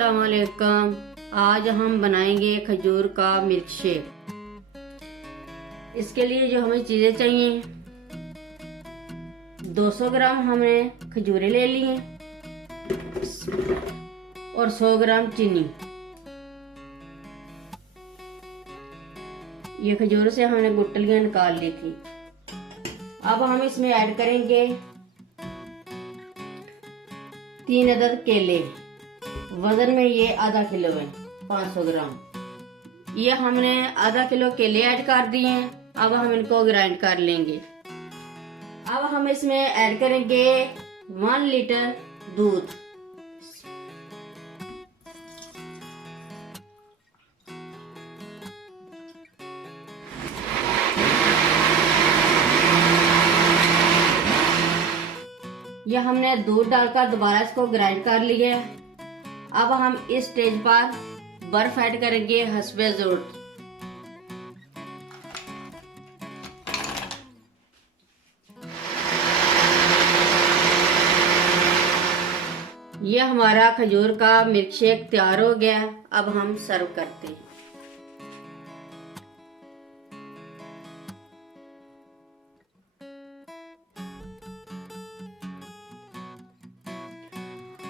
अस्सलाम वालेकुम। आज हम बनाएंगे खजूर का मिल्क शेक। इसके लिए जो हमें चीज़ें चाहिए, 200 ग्राम हमने खजूरें ले ली हैं और 100 ग्राम चीनी। ये खजूर से हमने गुठलियां निकाल ली थी। अब हम इसमें ऐड करेंगे 3 अदद केले। वजन में ये आधा किलो है, 500 ग्राम। ये हमने आधा किलो केले ऐड कर दिए हैं। अब हम इनको ग्राइंड कर लेंगे। अब हम इसमें ऐड करेंगे 1 लीटर दूध। ये हमने दूध डालकर दोबारा इसको ग्राइंड कर लिया है। अब हम इस स्टेज पर बर्फ ऐड करेंगे हस्बे ज़रूरत। ये हमारा खजूर का मिल्क शेक तैयार हो गया। अब हम सर्व करते हैं।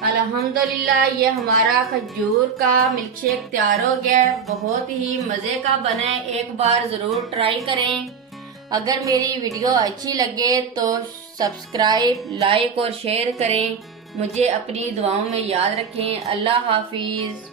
अल्हम्दुलिल्लाह, ये हमारा खजूर का मिल्क शेक तैयार हो गया है। बहुत ही मज़े का बना है, एक बार ज़रूर ट्राई करें। अगर मेरी वीडियो अच्छी लगे तो सब्सक्राइब, लाइक और शेयर करें। मुझे अपनी दुआओं में याद रखें। अल्लाह हाफिज़।